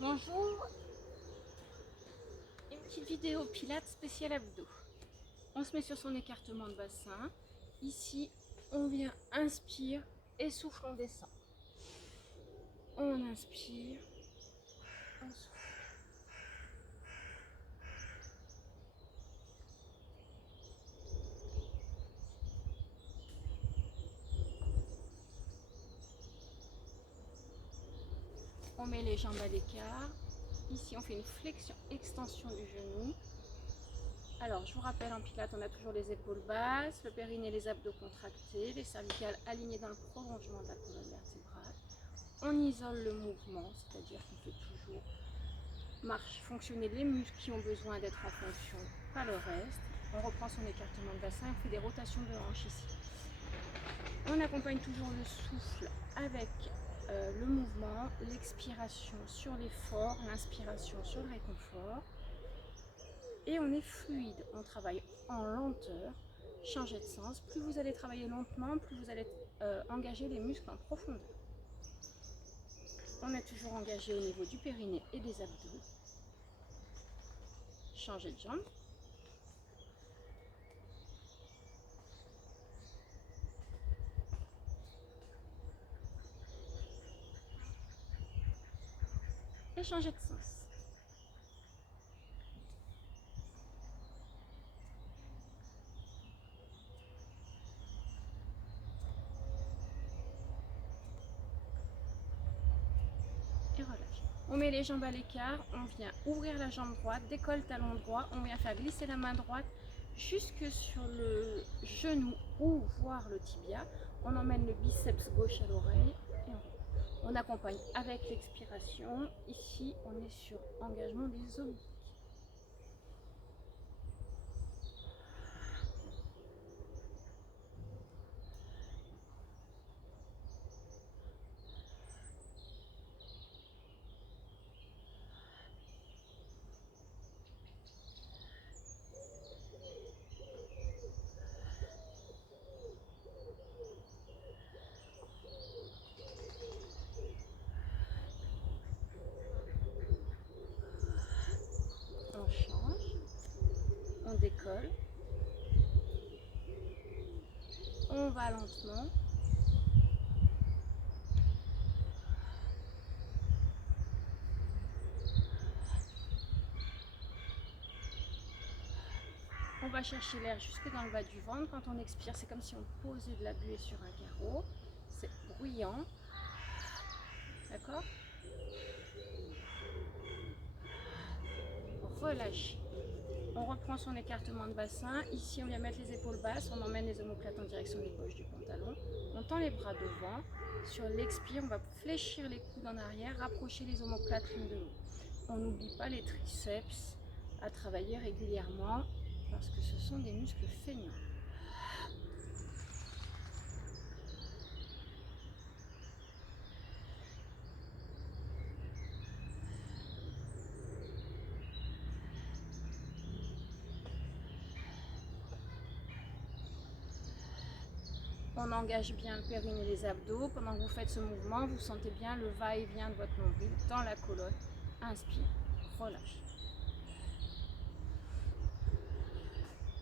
Bonjour, une petite vidéo pilates spécial abdos. On se met sur son écartement de bassin. Ici, on vient inspire et souffle, on descend. On inspire, on souffle. On met les jambes à l'écart. Ici, on fait une flexion-extension du genou. Alors, je vous rappelle, en pilates, on a toujours les épaules basses, le périnée, les abdos contractés, les cervicales alignées dans le prolongement de la colonne vertébrale. On isole le mouvement, c'est-à-dire qu'on fait toujours fonctionner les muscles qui ont besoin d'être en fonction, pas le reste. On reprend son écartement de bassin, on fait des rotations de hanches ici. On accompagne toujours le souffle avec le mouvement, l'expiration sur l'effort, l'inspiration sur le réconfort. Et on est fluide, on travaille en lenteur, changer de sens. Plus vous allez travailler lentement, plus vous allez engager les muscles en profondeur. On est toujours engagé au niveau du périnée et des abdos. Changer de jambe. Et changer de sens. Et relâche. On met les jambes à l'écart, on vient ouvrir la jambe droite, décolle talon droit, on vient faire glisser la main droite jusque sur le genou ou voire le tibia. On emmène le biceps gauche à l'oreille et on accompagne avec l'expiration. Ici, on est sur engagement des obliques. On change, on décolle, on va lentement. On va chercher l'air jusque dans le bas du ventre. Quand on expire, c'est comme si on posait de la buée sur un carreau. C'est bruyant. D'accord? Relâche. On reprend son écartement de bassin. Ici, on vient mettre les épaules basses. On emmène les omoplates en direction des poches du pantalon. On tend les bras devant. Sur l'expire, on va fléchir les coudes en arrière, rapprocher les omoplates l'une de l'autre. On n'oublie pas les triceps à travailler régulièrement parce que ce sont des muscles feignants. On engage bien le périnée et les abdos. Pendant que vous faites ce mouvement, vous sentez bien le va-et-vient de votre nombril dans la colonne. Inspire, relâche.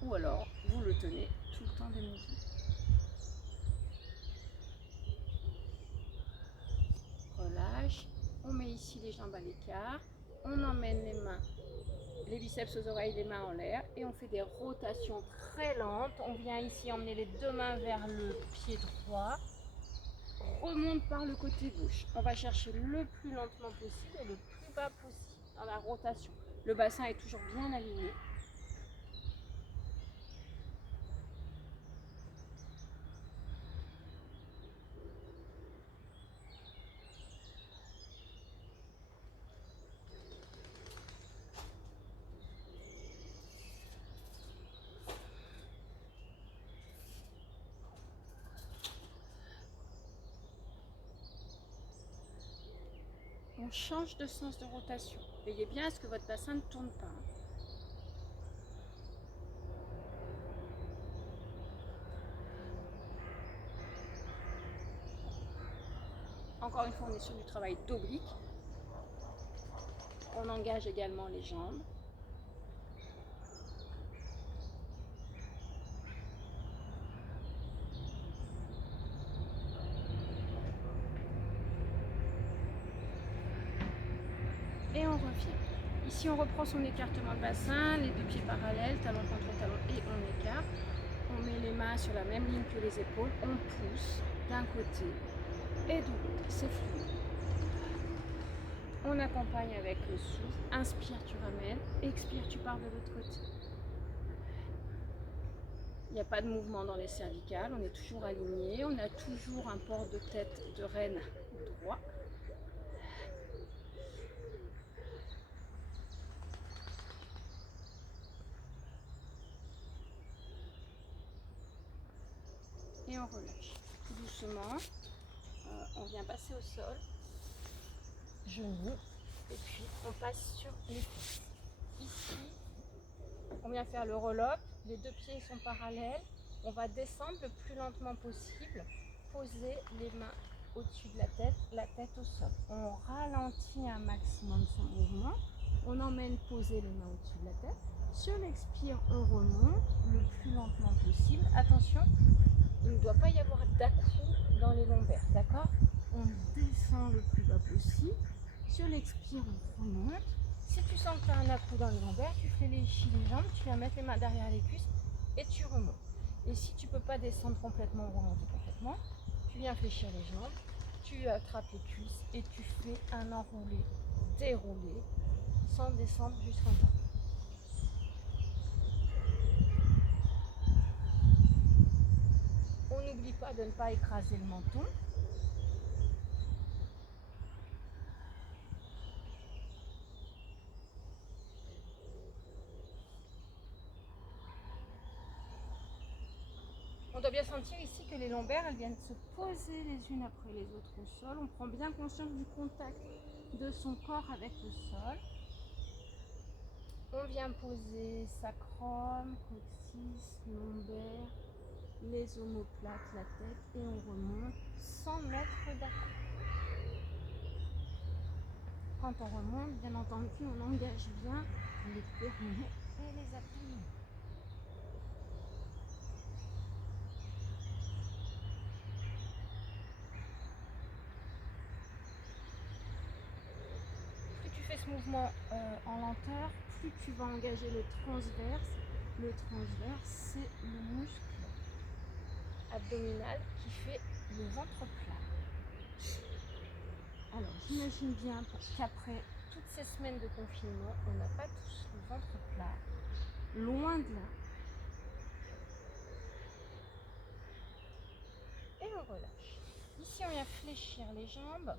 Ou alors, vous le tenez tout le temps des mouvements. Relâche. On met ici les jambes à l'écart. On emmène les mains, les biceps aux oreilles, les mains en l'air. Et on fait des rotations très lentes. On vient ici emmener les deux mains vers le pied droit. Remonte par le côté gauche. On va chercher le plus lentement possible et le plus bas possible dans la rotation. Le bassin est toujours bien aligné. On change de sens de rotation. Veillez bien à ce que votre bassin ne tourne pas. Encore une fois, on est sur du travail d'oblique. On engage également les jambes. Et on revient. Ici, on reprend son écartement de bassin, les deux pieds parallèles, talon contre talon, et on écarte. On met les mains sur la même ligne que les épaules, on pousse d'un côté et de l'autre, c'est fluide. On accompagne avec le souffle, inspire, tu ramènes, expire, tu pars de l'autre côté. Il n'y a pas de mouvement dans les cervicales, on est toujours aligné, on a toujours un port de tête de reine droit. Et on relâche. Tout doucement, on vient passer au sol, genoux, et puis on passe sur les cuisses. Ici, on vient faire le roll-up, les deux pieds sont parallèles, on va descendre le plus lentement possible, poser les mains au-dessus de la tête au sol. On ralentit un maximum son mouvement, on emmène poser les mains au-dessus de la tête. Sur l'expire, on remonte le plus lentement possible. Attention, il ne doit pas y avoir d'à-coups dans les lombaires, d'accord? On descend le plus bas possible. Sur l'expire, on remonte. Si tu sens que tu as un à-coup dans les lombaires, tu fléchis les jambes, tu viens mettre les mains derrière les cuisses et tu remontes. Et si tu ne peux pas descendre complètement ou remonter complètement, tu viens fléchir les jambes, tu attrapes les cuisses et tu fais un enroulé, déroulé, sans descendre jusqu'en bas. On n'oublie pas de ne pas écraser le menton. On doit bien sentir ici que les lombaires, elles viennent se poser les unes après les autres au sol. On prend bien conscience du contact de son corps avec le sol. On vient poser sacrum, coccyx, lombaire, les omoplates, la tête, et on remonte sans mettre d'appui. Quand on remonte, bien entendu, on engage bien les périnées et les abdominaux. Plus tu fais ce mouvement en lenteur, plus tu vas engager le transverse. Le transverse, c'est le muscle abdominal qui fait le ventre plat. Alors, j'imagine bien qu'après toutes ces semaines de confinement, on n'a pas tous le ventre plat. Loin de là. Et on relâche. Ici, on vient fléchir les jambes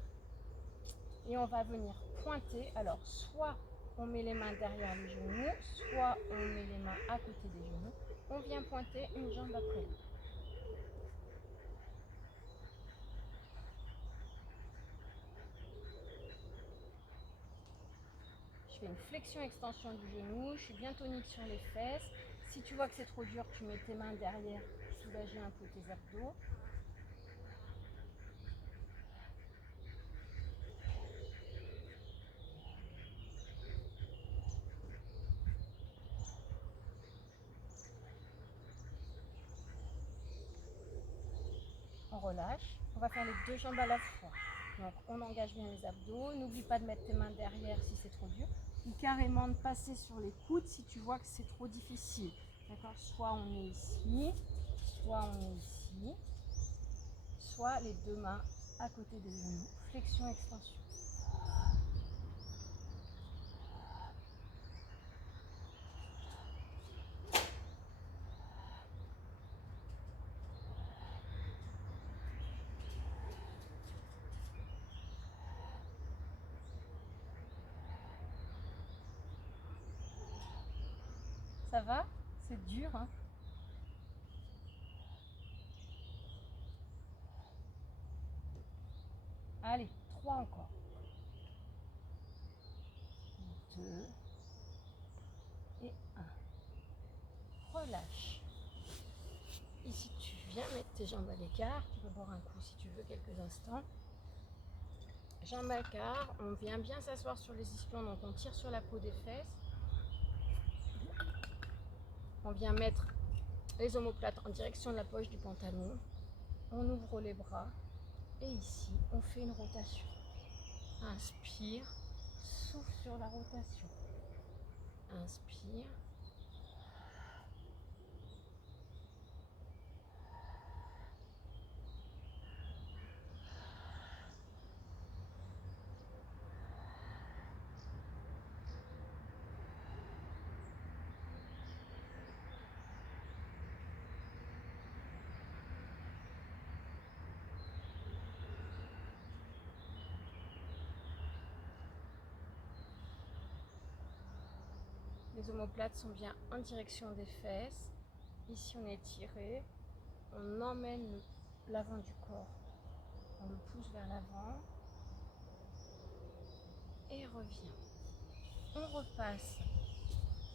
et on va venir pointer. Alors, soit on met les mains derrière les genoux, soit on met les mains à côté des genoux. On vient pointer une jambe après l'autre. Je fais une flexion-extension du genou, je suis bien tonique sur les fesses. Si tu vois que c'est trop dur, tu mets tes mains derrière pour soulager un peu tes abdos. On relâche. On va faire les deux jambes à la fois. Donc on engage bien les abdos. N'oublie pas de mettre tes mains derrière si c'est trop dur. Ou carrément de passer sur les coudes si tu vois que c'est trop difficile. D'accord? Soit on est ici, soit on est ici, soit les deux mains à côté des genoux. Flexion, extension. Ça va? C'est dur, hein? Allez, 3 encore. 2 et 1. Relâche. Ici, tu viens mettre tes jambes à l'écart. Tu peux boire un coup si tu veux, quelques instants. Jambes à quart, on vient bien s'asseoir sur les ischions, donc on tire sur la peau des fesses. On vient mettre les omoplates en direction de la poche du pantalon. On ouvre les bras et ici, on fait une rotation. Inspire, souffle sur la rotation. Inspire. Les omoplates sont bien en direction des fesses. Ici, on est tiré. On emmène l'avant du corps. On le pousse vers l'avant. Et revient. On repasse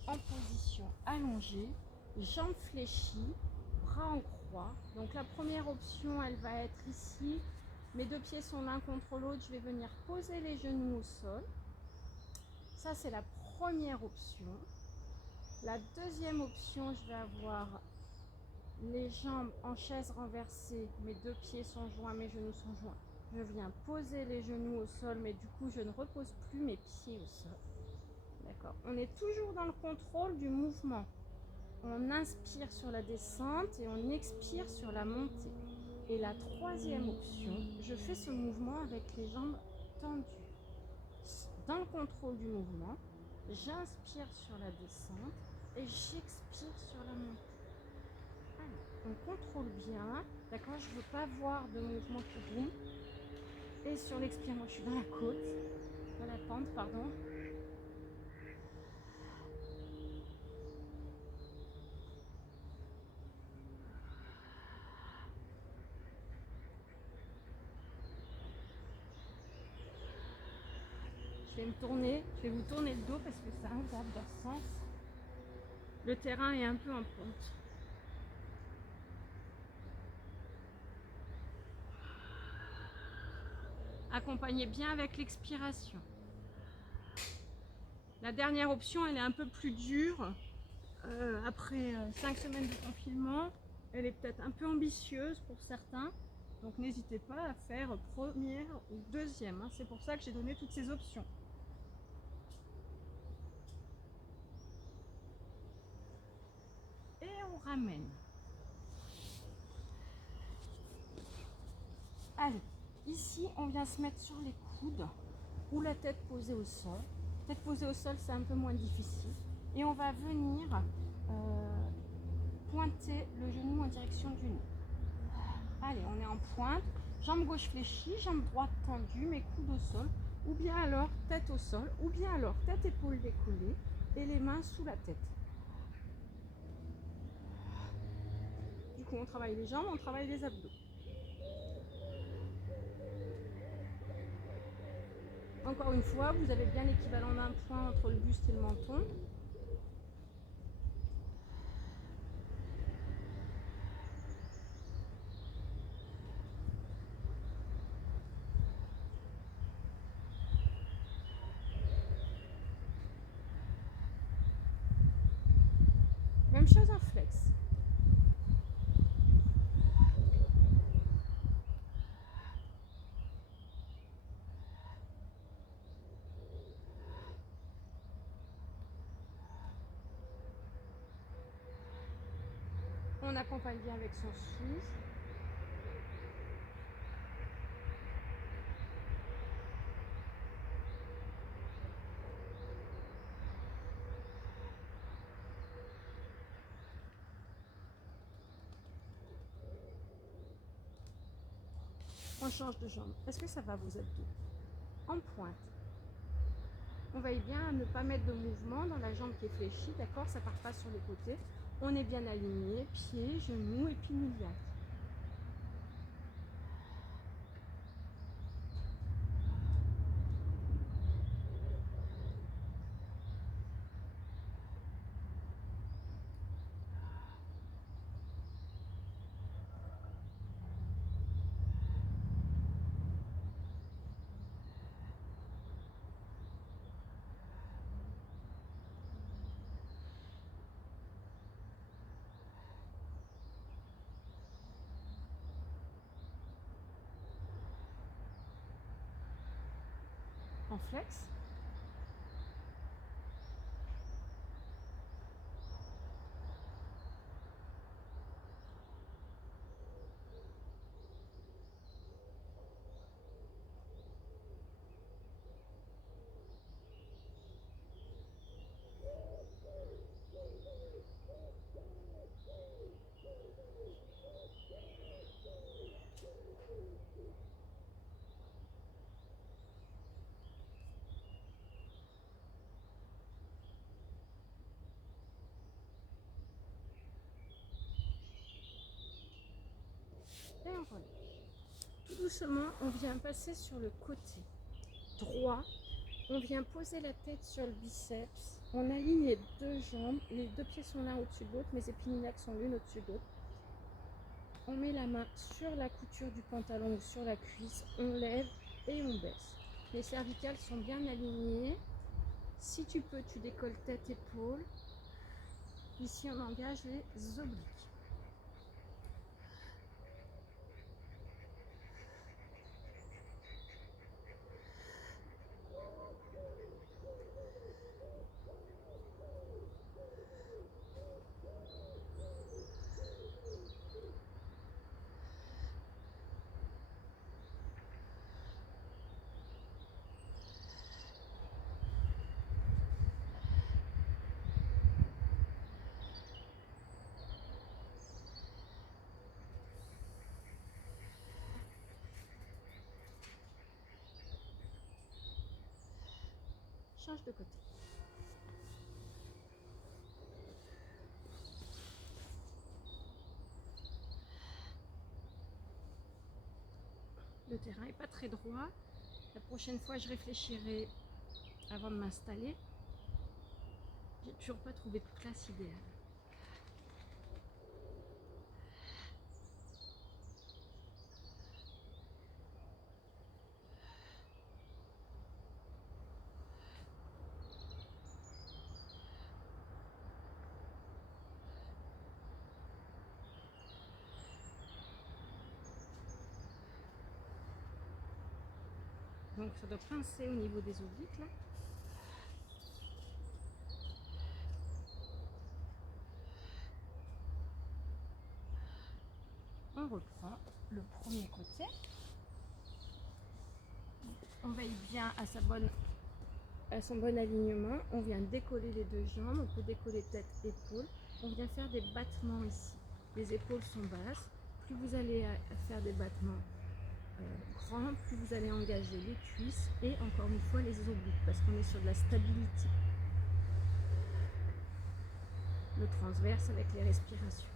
en position allongée, jambes fléchies, bras en croix. Donc la première option, elle va être ici. Mes deux pieds sont l'un contre l'autre. Je vais venir poser les genoux au sol. Ça, c'est la première option. La deuxième option, je vais avoir les jambes en chaise renversée. Mes deux pieds sont joints, mes genoux sont joints. Je viens poser les genoux au sol, mais du coup, je ne repose plus mes pieds au sol. D'accord. On est toujours dans le contrôle du mouvement. On inspire sur la descente et on expire sur la montée. Et la troisième option, je fais ce mouvement avec les jambes tendues. Dans le contrôle du mouvement, j'inspire sur la descente et j'expire sur la montée. Alors, on contrôle bien, d'accord? Je ne veux pas voir de mouvement qui boum. Et sur l'expire, moi je suis dans la côte, dans la pente, pardon. Je vais vous tourner le dos parce que ça regarde dans ce sens. Le terrain est un peu en pente. Accompagnez bien avec l'expiration. La dernière option, elle est un peu plus dure. Après 5 semaines de confinement, elle est peut-être un peu ambitieuse pour certains. Donc n'hésitez pas à faire première ou deuxième. C'est pour ça que j'ai donné toutes ces options. Et on ramène. Allez, ici on vient se mettre sur les coudes ou la tête posée au sol. Tête posée au sol, c'est un peu moins difficile. Et on va venir pointer le genou en direction du nez. Allez, on est en pointe, jambe gauche fléchie, jambe droite tendue, mes coudes au sol, ou bien alors tête au sol, ou bien alors tête épaule décollée et les mains sous la tête. Du coup, on travaille les jambes, on travaille les abdos. Encore une fois, vous avez bien l'équivalent d'un point entre le buste et le menton. Même chose en flex. On accompagne bien avec son souffle. On change de jambe. Est-ce que ça va vous abdos? En pointe. On veille bien à ne pas mettre de mouvement dans la jambe qui est fléchie, d'accord? Ça part pas sur les côtés. On est bien aligné, pieds, genoux, épingle iliaque. en flex. Et on relève. Tout doucement, on vient passer sur le côté droit. On vient poser la tête sur le biceps. On aligne les deux jambes. Les deux pieds sont l'un au-dessus de l'autre. Mes épinilacres sont l'une au-dessus de l'autre. On met la main sur la couture du pantalon ou sur la cuisse. On lève et on baisse. Les cervicales sont bien alignées. Si tu peux, tu décolles tête, épaules. Ici, on engage les obliques. Change de côté. Le terrain n'est pas très droit. La prochaine fois, je réfléchirai avant de m'installer. J'ai toujours pas trouvé de place idéale. Donc ça doit pincer au niveau des obliques là. On reprend le premier côté. On veille bien à son bon alignement. On vient décoller les deux jambes. On peut décoller tête, épaule. On vient faire des battements ici. Les épaules sont basses. Plus vous allez faire des battements grands, plus vous allez engager les cuisses et encore une fois les obliques parce qu'on est sur de la stabilité. Le transverse avec les respirations.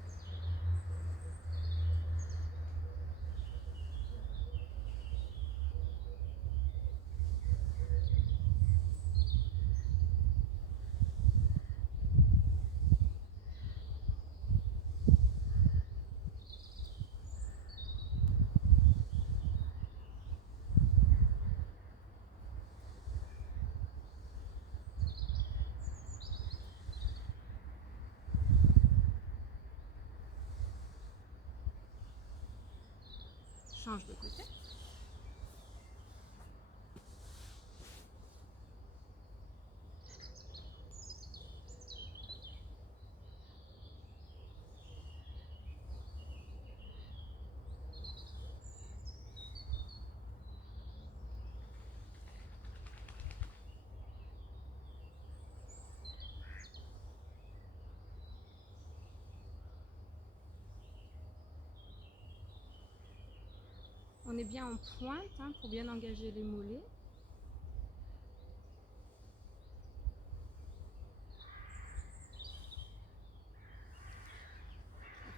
Change de côté. On est bien en pointe pour bien engager les mollets.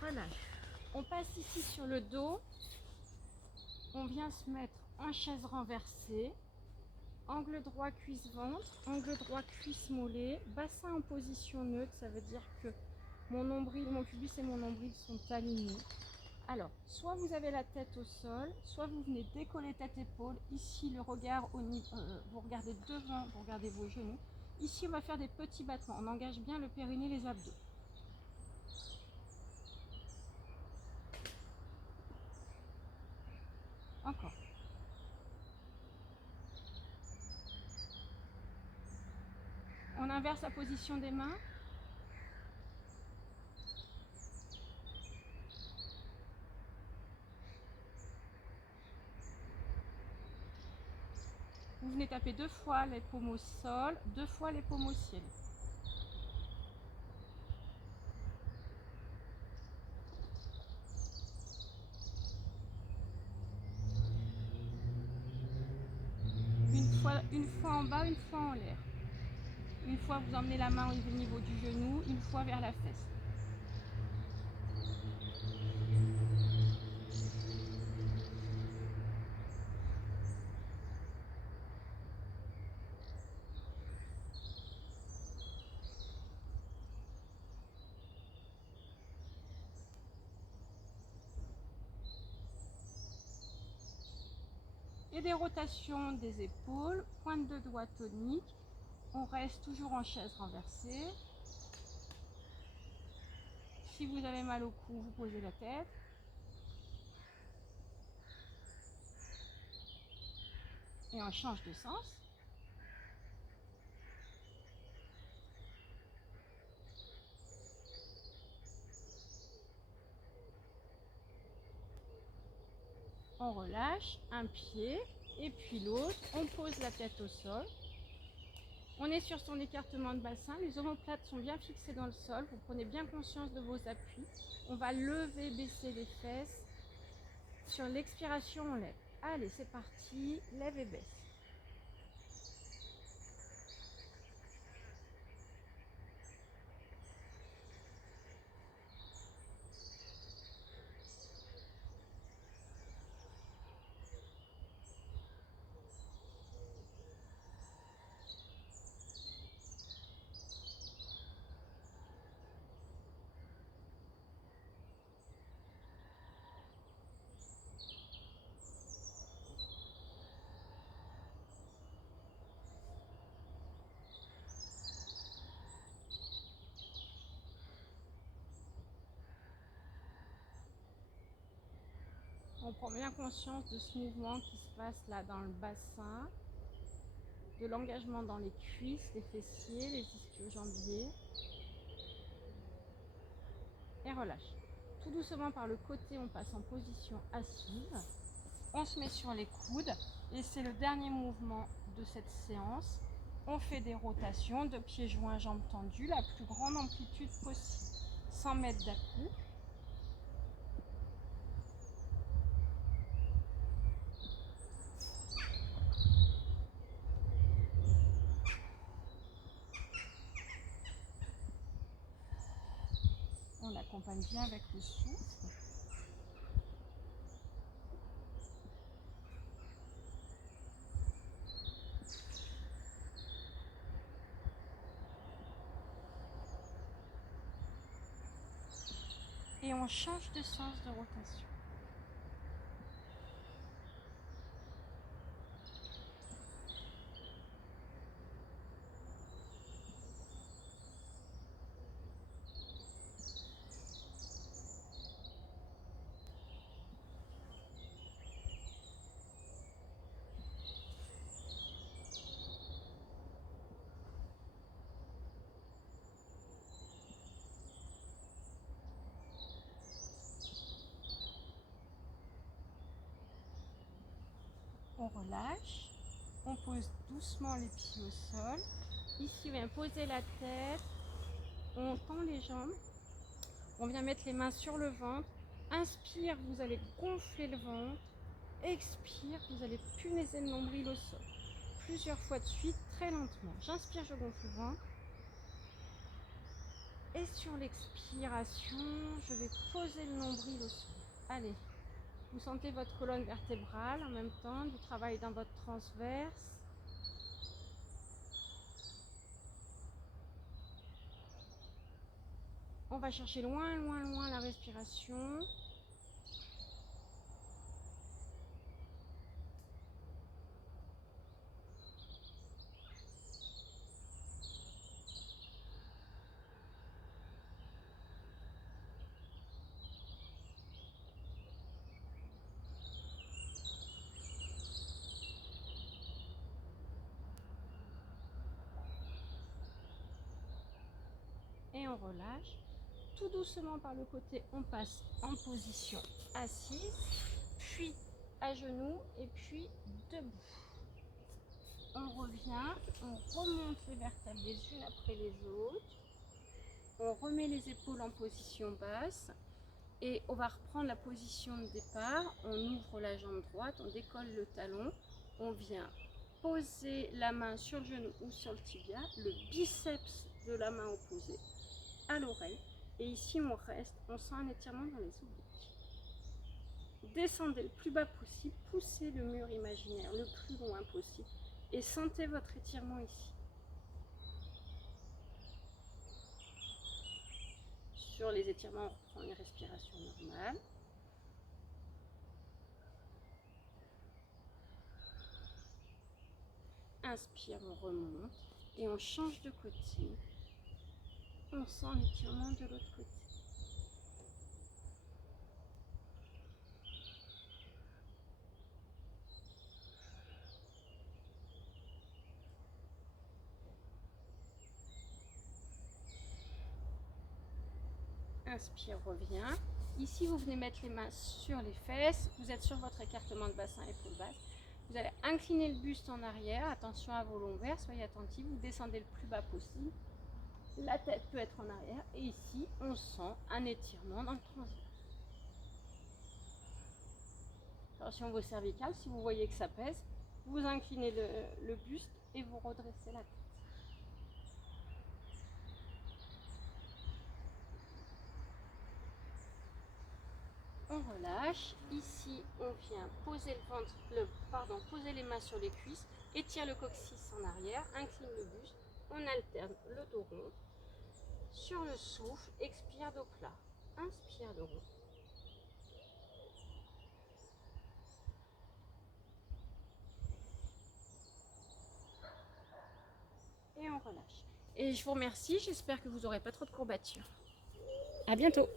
Relâche. On passe ici sur le dos. On vient se mettre en chaise renversée. Angle droit cuisse-ventre, angle droit cuisse-mollet, bassin en position neutre, ça veut dire que mon nombril, mon pubis et mon nombril sont alignés. Alors, soit vous avez la tête au sol, soit vous venez décoller tête-épaule. Ici, le regard au niveau, vous regardez devant, vous regardez vos genoux. Ici, on va faire des petits battements. On engage bien le périnée, les abdos. Encore. On inverse la position des mains. Vous venez taper 2 fois les paumes au sol, 2 fois les paumes au ciel. Une fois en bas, une fois en l'air. Une fois, vous emmenez la main au niveau du genou, une fois vers la fesse. Et des rotations des épaules, pointe de doigt tonique. On reste toujours en chaise renversée. Si vous avez mal au cou, vous posez la tête. Et on change de sens. On relâche un pied et puis l'autre. On pose la tête au sol. On est sur son écartement de bassin. Les omoplates sont bien fixées dans le sol. Vous prenez bien conscience de vos appuis. On va lever, baisser les fesses. Sur l'expiration, on lève. Allez, c'est parti. Lève et baisse. On prend bien conscience de ce mouvement qui se passe là dans le bassin, de l'engagement dans les cuisses, les fessiers, les ischio-jambiers. Et relâche. Tout doucement par le côté, on passe en position assise. On se met sur les coudes et c'est le dernier mouvement de cette séance. On fait des rotations de pieds joints, jambes tendues, la plus grande amplitude possible. 100 mètres d'à-coups. On accompagne bien avec le souffle. Et on change de sens de rotation. On relâche, on pose doucement les pieds au sol. Ici, on vient poser la tête, on tend les jambes, on vient mettre les mains sur le ventre. Inspire, vous allez gonfler le ventre. Expire, vous allez punaiser le nombril au sol. Plusieurs fois de suite, très lentement. J'inspire, je gonfle le ventre. Et sur l'expiration, je vais poser le nombril au sol. Allez. Vous sentez votre colonne vertébrale en même temps, du travail dans votre transverse. On va chercher loin, loin, loin la respiration. on relâche. Tout doucement par le côté, on passe en position assise, puis à genoux et puis debout. On revient, on remonte les vertèbres les unes après les autres. On remet les épaules en position basse et on va reprendre la position de départ. On ouvre la jambe droite, on décolle le talon, on vient poser la main sur le genou ou sur le tibia, le biceps de la main opposée à l'oreille. Et ici on reste, on sent un étirement dans les obliques. Descendez le plus bas possible, poussez le mur imaginaire le plus loin possible et sentez votre étirement ici. Sur les étirements, on reprend une respiration normale. Inspire, on remonte et on change de côté. On sent l'étirement de l'autre côté. Inspire, revient. Ici, vous venez mettre les mains sur les fesses. Vous êtes sur votre écartement de bassin, épaules basses. Vous allez incliner le buste en arrière. Attention à vos lombaires, soyez attentifs. Vous descendez le plus bas possible. La tête peut être en arrière. Et ici, on sent un étirement dans le transverse. Attention vos cervicales, si vous voyez que ça pèse, vous inclinez le buste et vous redressez la tête. On relâche. Ici, on vient poser le ventre, poser les mains sur les cuisses, étire le coccyx en arrière, incline le buste, on alterne le dos rond. Sur le souffle, expire dos plat. Inspire dos rond. Et on relâche. Et je vous remercie, j'espère que vous n'aurez pas trop de courbatures. À bientôt.